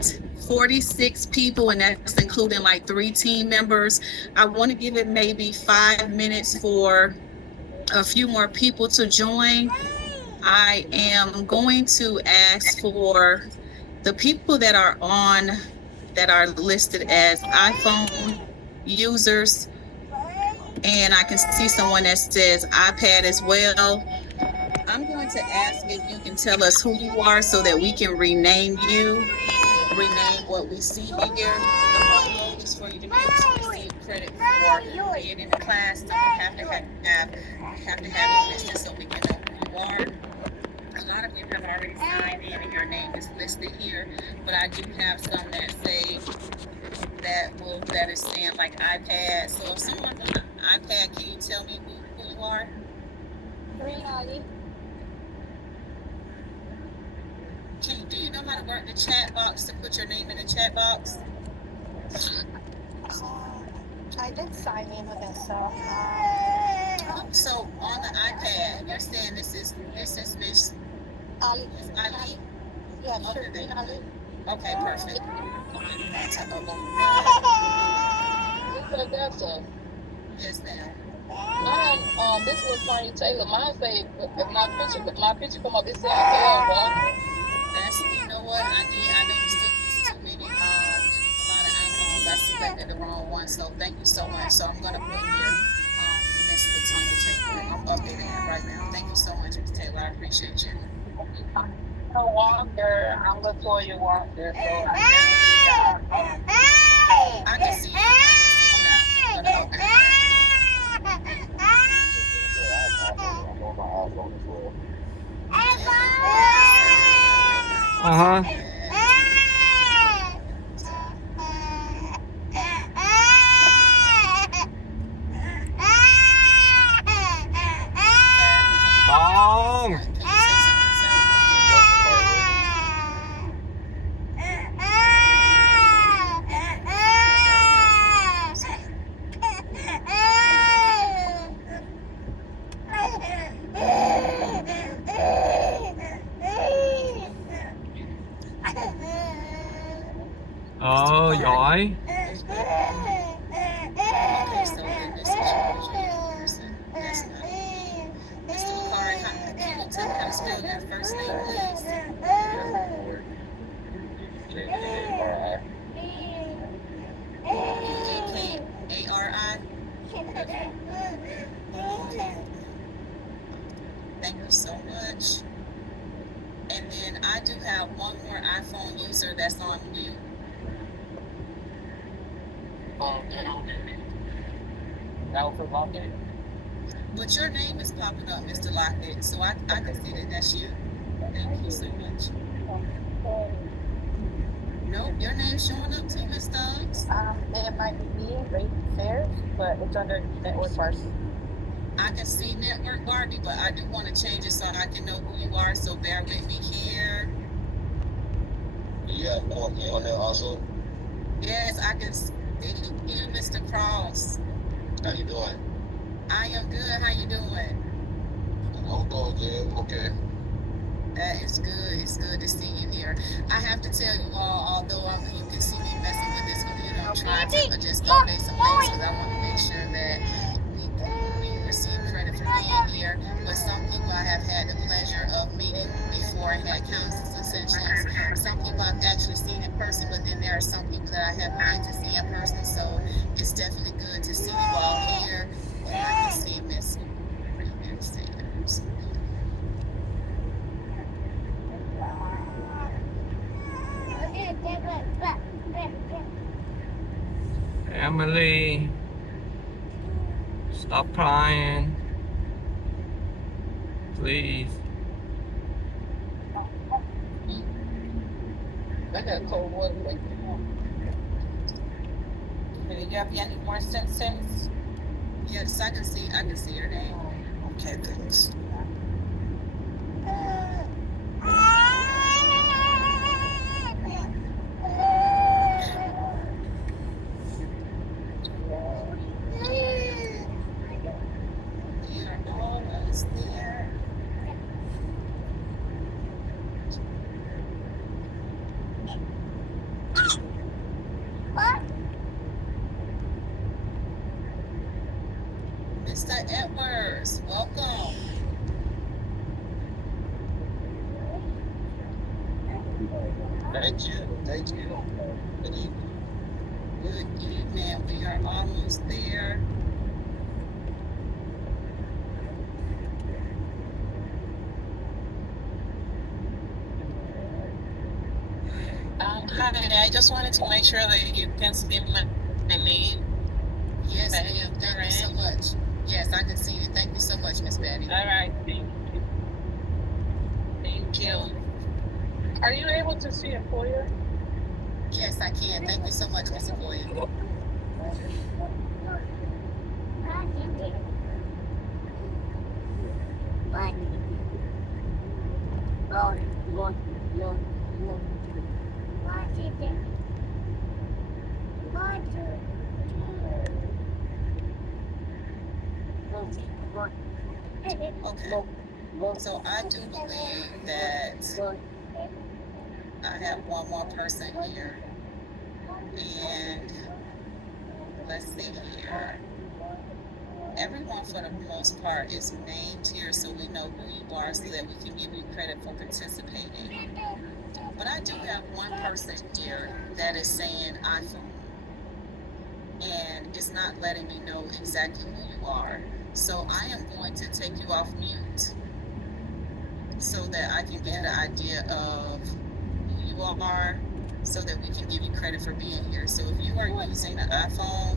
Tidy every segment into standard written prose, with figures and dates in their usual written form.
at 46 people, and that's including like 3 team members. I want to give it maybe 5 minutes for a few more people to join. I am going to ask for the people that are listed as iPhone users, and I can see someone that says iPad as well. I'm going to ask if you can tell us who you are so that we can rename you, rename what we see here. The whole goal is for you to be able to receive credit for being in the class. So you have to have it listed so we can know who you are. A lot of you have already signed in and your name is listed here, but I do have some that say that is saying like iPad. So if someone's on an iPad, can you tell me who you are? Do you know how to work the chat box to put your name in the chat box? I did sign in with this, so. So on the iPad, you're saying this is Miss Ali. Ali? Yeah, sure. Okay, perfect. Yes, ma'am. Mine, this was Tanya Taylor. Mine say if my picture come up, it says L1. That's, you know what, I noticed it was too many, a lot of iPhones. I selected the wrong one, so thank you so much. So I'm gonna put here, Miss Latonya Taylor. I'm updating it right now. Thank you so much, Miss Taylor. I appreciate you. Walker, I'm Latoya Walker. So I can see you. I can see you now. Okay. Uh-huh. Song. Giỏi. Okay, so then this is your person. That's not Mr. Bakari. Can you tell me how to spell your first name, please? Bakari. Thank you so much. And then I do have one more iPhone user that's on mute. But your name is popping up, Mr. Lockett, so I can see that that's you. Thank you so much. Nope, your name's showing up too, Miss Stubbs. It might be right there, but it's under network bars. I can see Network Barbie, but I do want to change it so I can know who you are, so bear with me here. You have Courtney on there also? Yes, I can see you, Mr. Cross. How you doing? I am good. How you doing? I'm doing good. Okay. That is good. It's good to see you here. I have to tell you all, although you can see me messing with this computer, I'm trying to just update some things because I want to make sure that we receive credit for being here. But some people I have had the pleasure of meeting before I had councils and sessions. Some people I've actually seen in person, but then there are some people that I have yet to see in person. So it's definitely good to see you all here. And I can see Miss Sanders. Emily, stop crying. Please. I got cold water. Do you have any more sense? Yes, I can see your name. Okay, thanks. Mr. Edwards, welcome. Thank you. Thank you. Good evening. Good evening. We are almost there. Hi, I just wanted to make sure that you can see my name. Yes, Betty, ma'am. Thank you right? so much. Yes, I can see you. Thank you so much, Miss Betty. All right, thank you. Thank you. Are you able to see Employer? Yes, I can. Thank you so much, Miss Sequoia. Okay. So I do believe that I have one more person here. And let's see here. Everyone, for the most part, is named here so we know who you are so that we can give you credit for participating. But I do have one person here that is saying iPhone. And it's not letting me know exactly who you are. So I am going to take you off mute so that I can get an idea of who you are so that we can give you credit for being here. So if you are using an iPhone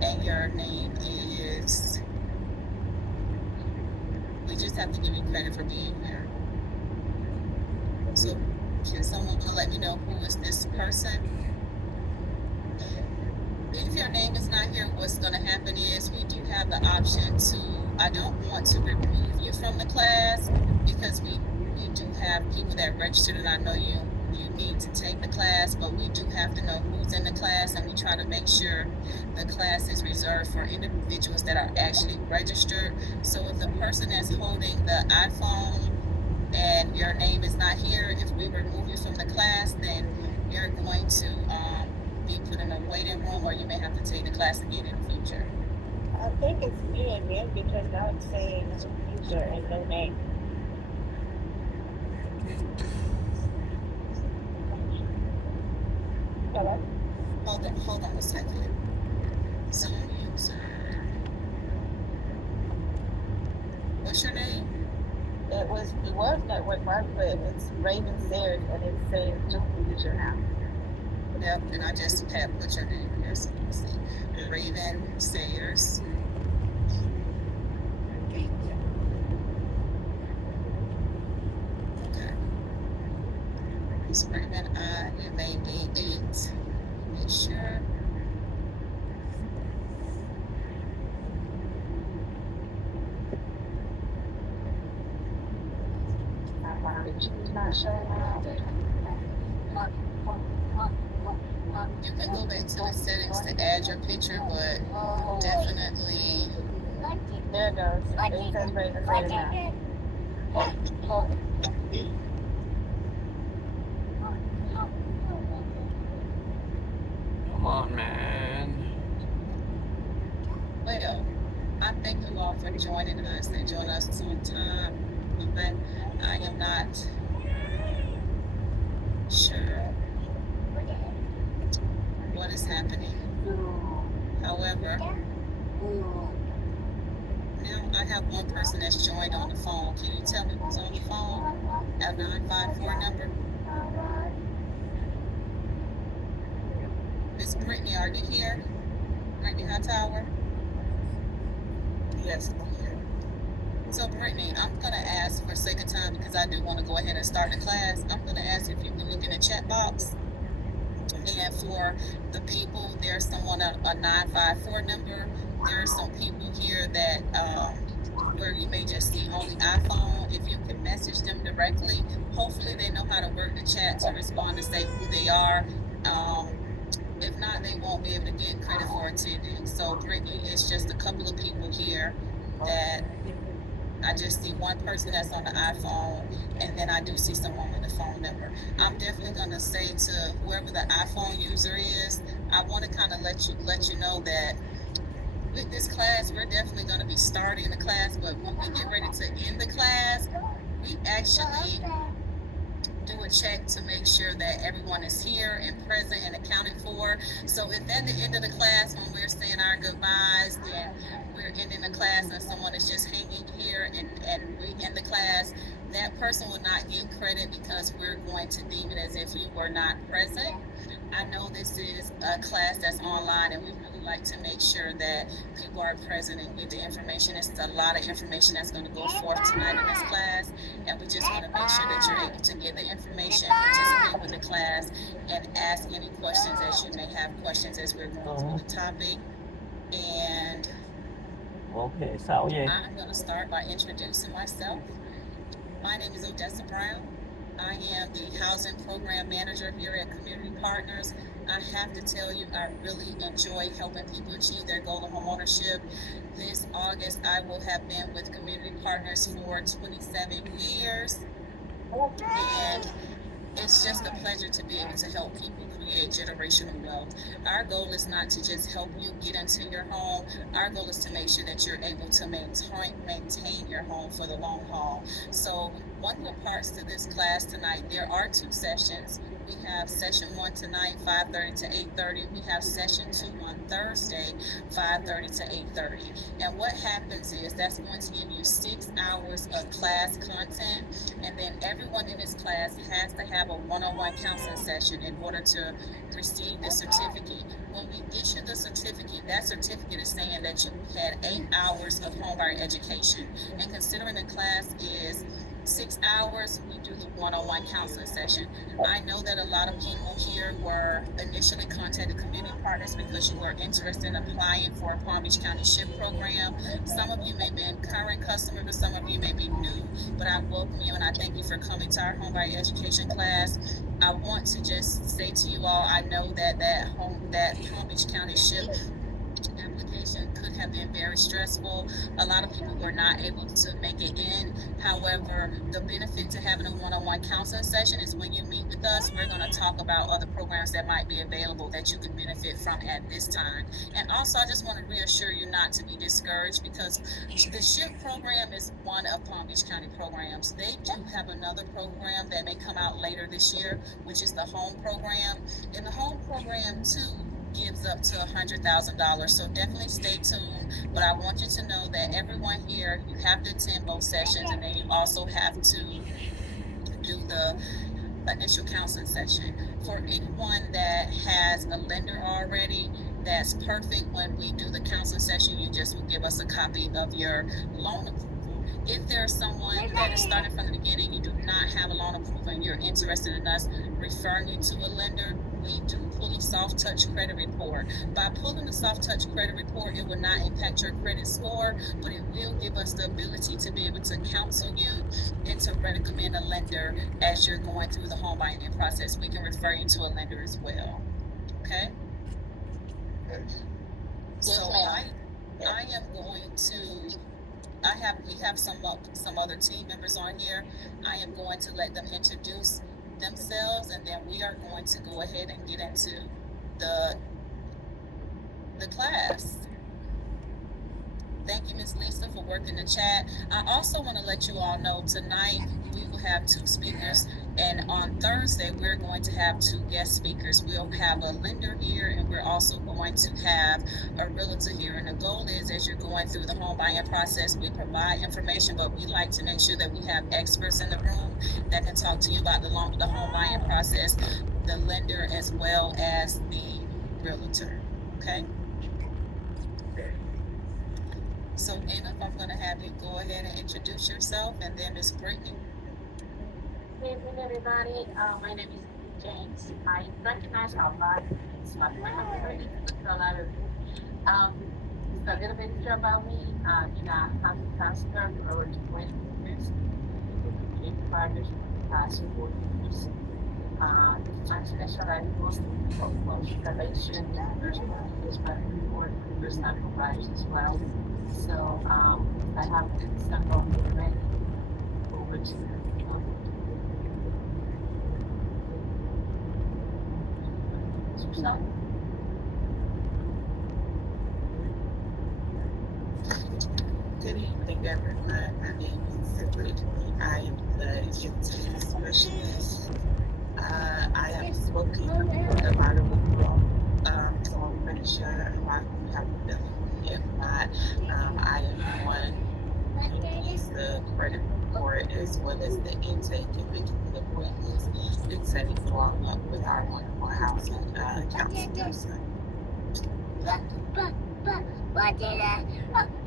and your name is, we just have to give you credit for being here. So can someone let me know who is this person? If your name is not here, what's going to happen is we do have the option to, I don't want to remove you from the class because we do have people that registered, and I know you need to take the class, but we do have to know who's in the class, and we try to make sure the class is reserved for individuals that are actually registered. So if the person that's holding the iPhone and your name is not here, if we remove you from the class, then you're going to be put in a waiting room, or you may have to take the class again in the future. I think it's me again because I'm saying user and no name. Hello? Hold on a second. Zoom user. What's your name? It was Network Mark, but it's Raven Sayers and it's saying Zoom user now. Yep, and I just have put your name here, so let's see. Raven Sayers. Okay. Miss Raven, it may be 8. Make sure. She's not showing up. You can go back to the settings to add your picture, but definitely. There it goes. It says Raven Sayers now. Come on, man. Well, I thank you all for joining us and joining us on time. But I am not sure what is happening. However, now I have one person that's joined on the phone. Can you tell me who's on the phone? A 954 number. Miss Brittany, are you here? Brittany Hightower? Yes, I'm here. So Brittany, I'm gonna ask for sake of time because I do want to go ahead and start the class. I'm gonna ask if you can look in the chat box. And for the people, there's someone a 954 number. There are some people here that where you may just see only iPhone. If you can message them directly, hopefully they know how to work the chat to respond to say who they are. If not, they won't be able to get credit for attending. So Brittany, it's just a couple of people here that I just see one person that's on the iPhone, and then I do see someone with a phone number. I'm definitely gonna say to whoever the iPhone user is, I want to kind of let you know that with this class, we're definitely going to be starting the class, but when we get ready to end the class, we actually do a check to make sure that everyone is here and present and accounted for. So if at the end of the class, when we're saying our goodbyes, then we're ending the class and someone is just hanging here and we end the class, that person will not get credit because we're going to deem it as if you were not present. I know this is a class that's online, and we really like to make sure that people are present and get the information. It's a lot of information that's going to go forth tonight in this class, and we just want to make sure that you're able to get the information, participate with the class, and ask any questions as you may have questions as we're going through the topic. And Okay, sao vậy? I'm going to start by introducing myself. My name is Odessa Brown. I am the Housing Program Manager here at Community Partners. I have to tell you, I really enjoy helping people achieve their goal of homeownership. This August, I will have been with Community Partners for 27 years. And it's just a pleasure to be able to help people create generational wealth. Our goal is not to just help you get into your home. Our goal is to make sure that you're able to maintain your home for the long haul. So one of the parts to this class tonight, there are 2 sessions. We have session 1 tonight, 5:30 to 8:30. We have session 2 on Thursday, 5:30 to 8:30. And what happens is that's going to give you 6 hours of class content. And then everyone in this class has to have a one-on-one counseling session in order to receive the certificate. When we issue the certificate, that certificate is saying that you had 8 hours of homebuyer education. And considering the class is 6 hours, we do the one-on-one counseling session. I know that a lot of people here were initially contacted Community Partners because you were interested in applying for a Palm Beach County SHIP program. Some of you may be current customers, some of you may be new, but I welcome you and I thank you for coming to our homebuyer education class. I want to just say to you all, I know that Palm Beach County SHIP application could have been very stressful. A lot of people were not able to make it in. However, the benefit to having a one-on-one counseling session is when you meet with us, we're going to talk about other programs that might be available that you can benefit from at this time. And also, I just want to reassure you not to be discouraged because the SHIP program is one of Palm Beach County programs. They do have another program that may come out later this year, which is the HOME program. And the HOME program, too, gives up to $100,000. So definitely stay tuned. But I want you to know that everyone here, you have to attend both sessions, and then you also have to do the initial counseling session. For anyone that has a lender already, that's perfect. When we do the counseling session, you just will give us a copy of your loan approval. If there's someone that is starting from the beginning, you do not have a loan approval and you're interested in us referring you to a lender, we do pull a soft touch credit report. By pulling the soft touch credit report, it will not impact your credit score, but it will give us the ability to be able to counsel you and to recommend a lender as you're going through the home buying process. We can refer you to a lender as well. Okay? Yes. So I am going to. We have some other team members on here. I am going to let them introduce themselves, and then we are going to go ahead and get into the class. Thank you, Ms. Lisa, for working the chat. I also want to let you all know tonight we will have 2 speakers, and on Thursday we're going to have 2 guest speakers. We'll have a lender here, and we're also going to have a realtor here. And the goal is, as you're going through the home buying process, we provide information, but we like to make sure that we have experts in the room that can talk to you about the home buying process, the lender as well as the realtor. Okay? So, Anna, I'm going to have you go ahead and introduce yourself, and then Ms. Brittany. Good evening, everybody. My name is James. I recognize our live. It's my friend. So a little bit about me. I'm a pastor for over 20 years. In partners for the past 4 years. I specialize mostly in foreclosure relation and personal use, but for first-time buyers as well. So I have several already over to Good evening, everyone. My name is Sigrid. I am the education specialist. I have spoken with a lot of people, so I'm pretty sure a lot of you have ability. If not, I am one who needs the credit report as well as the intake and making the appointments and setting you all up with our wonderful housing counselors. What did I do?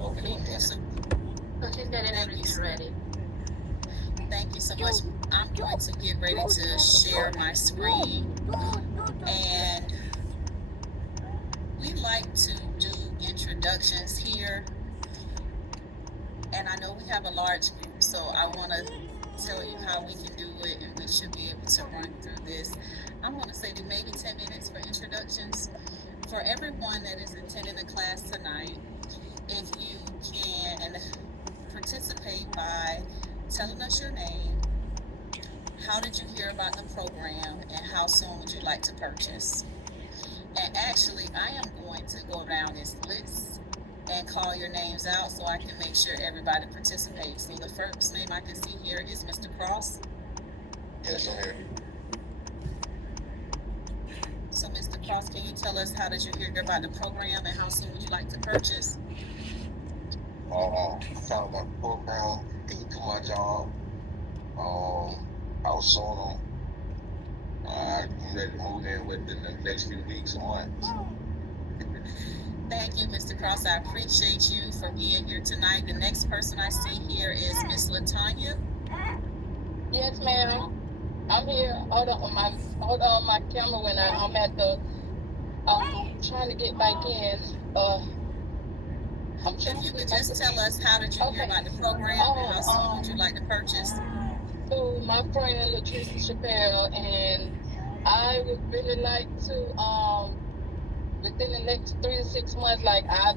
Okay, so she's getting everything ready. Thank you so much. I'm going to get ready to share my screen, and we like to do introductions here, and I know we have a large group, so I want to tell you how we can do it, and we should be able to run through this. I'm going to say maybe 10 minutes for introductions. For everyone that is attending the class tonight, if you can participate by telling us your name, how did you hear about the program, and how soon would you like to purchase? And actually, I am going to go down this list and call your names out so I can make sure everybody participates. So the first name I can see here is Mr. Cross. Yes, I'm here. So Mr. Cross, can you tell us how did you hear about the program and how soon would you like to purchase? I found my program through my job. I was soon I'm ready to move in within the next few weeks or months. Thank you, Mr. Cross. I appreciate you for being here tonight. The next person I see here is Miss Latanya. Yes, ma'am. I'm here. Hold on, my camera went out. I'm at the trying to get back in. If you could just tell us how did you hear about the program and how soon would you like to purchase? So my friend Latricia Chappelle, and I would really like to within the next 3 to 6 months, like I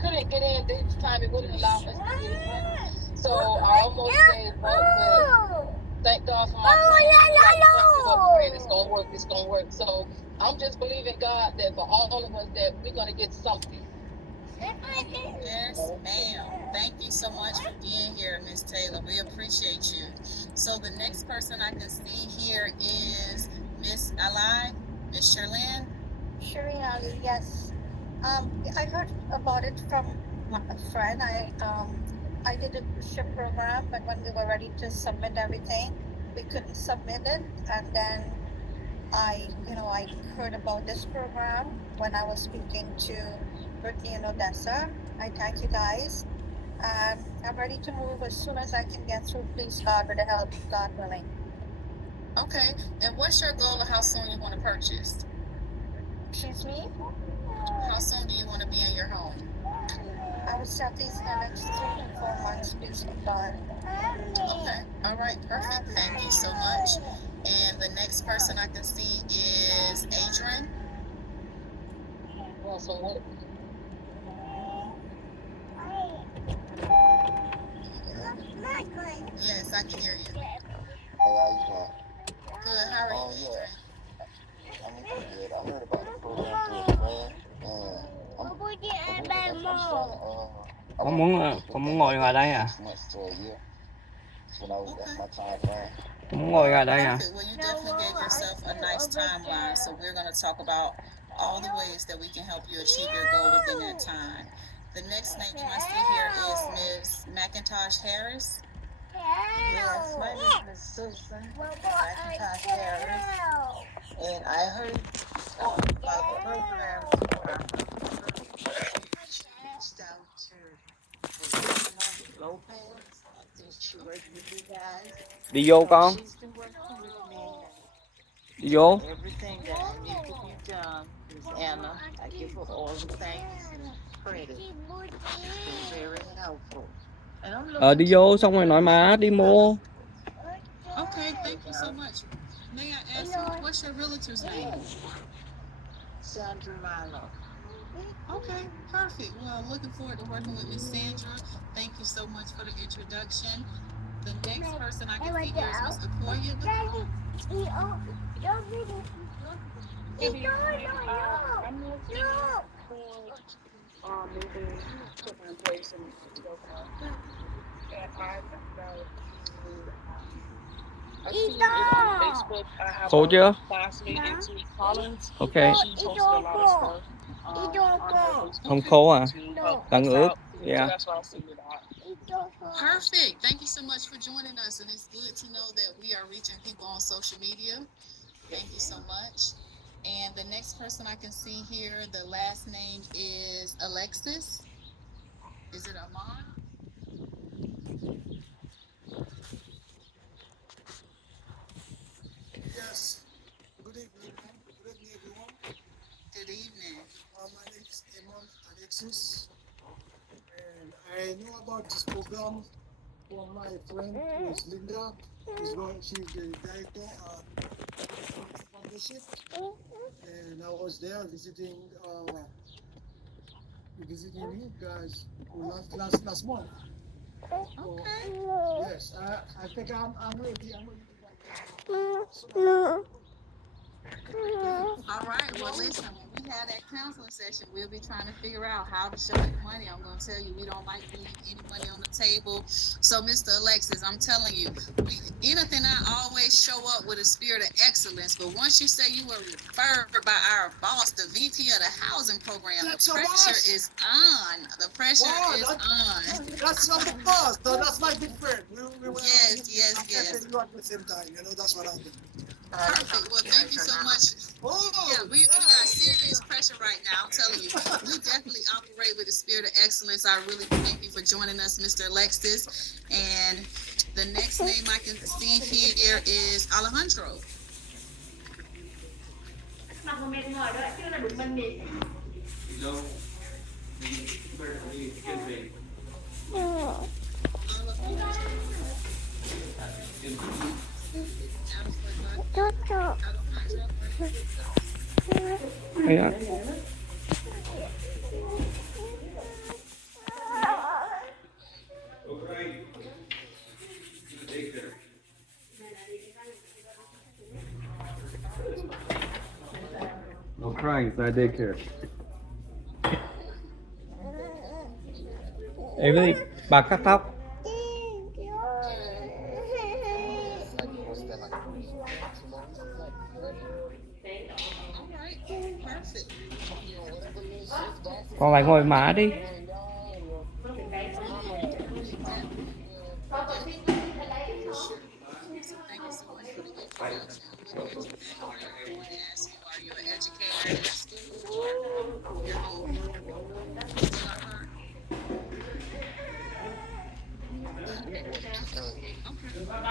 couldn't get in this time, it wouldn't allow us to get in. So I almost gave up, but thank God for my friend. It's gonna work. So I'm just believing God that for all of us that we're gonna get something. Yes, ma'am. Thank you so much for being here, Miss Taylor. We appreciate you. So the next person I can see here is Miss Ali, Miss Sherlyn. Shireen Ali, yes. I heard about it from a friend. I did a ship program, but when we were ready to submit everything, we couldn't submit it. And then I heard about this program when I was speaking to Brittany and Odessa. I thank you guys. And I'm ready to move as soon as I can get through, please God, with the help of God willing. Okay. And what's your goal of how soon you want to purchase? Excuse me? How soon do you want to be in your home? I would say at least in the next 3 to 4 months, please God. Okay. All right. Perfect. Thank you so much. And the next person I can see is Adrian. Well, so what? Yes, I can hear you. How are you doing? Good. How are you, Adrian? I'm good. I heard about the program through a friend, and I'm trying to, Có muốn ngồi ngoài đây à? months to a year. So that's my time frame. Có muốn ngồi ngoài đây à? Perfect. Well, you definitely gave yourself a nice timeline. So we're going to talk about all the ways that we can help you achieve your goal within that time. The next name I see here is Ms. McIntosh Harris. Yes, my name is Susan McIntosh Harris, and I heard about the program reached out to Lopez. I think she worked with you guys. Đi vô con. She's been working with me. Đi vô. Everything that needs to be done is Anna. I give her all the thanks and credit. She's been very helpful. Đi vô xong rồi nói má đi mua. Okay, thank you so much. May I ask you, what's your realtor's name? Sandra Milo. Okay, perfect. Well, looking forward to working with Miss Sandra. Thank you so much for the introduction. The next person I can see here is Miss Akoya. Moving to my place and I see it on Facebook. I have Khô chưa? a classmate, Anthony Collins. Ok. She posts a lot of stuff on her Facebook Không khô à? to help Đang us ướt. out. So Yeah. that's why I send it out. Perfect. Thank you so much for joining us. And it's good to know that we are reaching people on social media. Thank you so much. And the next person I can see here, the last name is Alexis. Is it Amon? Yes. Good evening, ma'am. Good evening, everyone. Good evening. My name is Amon Alexis, and I know about this program from my friend, who is Linda. She's the director at Foundation, and I was there visiting you guys last month. So, yes, I think I'm ready. I'm ready to go. All right. Well, listen, when we have that counseling session, we'll be trying to figure out how to show you money. I'm going to tell you, we don't like leaving any money on the table. So, Mr. Alexis, I'm telling you, Edith and I always show up with a spirit of excellence. But once you say you were referred by our boss, the VP of the housing program, That's the your pressure boss? is on. The pressure Wow, is on. That's not the boss. So that's my good friend. We were Yes. helping you at the same time. You know, that's what happened. Perfect. Well, thank you so much. Oh, Yeah, we got serious pressure right now. I'm telling you, we definitely operate with a spirit of excellence. I really thank you for joining us, Mr. Alexis. And the next name I can see here is Alejandro. Yeah. No crying inside daycare. Em đi, bà cắt tóc. Perfect. Con lại ngồi má đi. Thank you so much for the introduction. I want to ask you, are you an educator in school? Your home? Okay.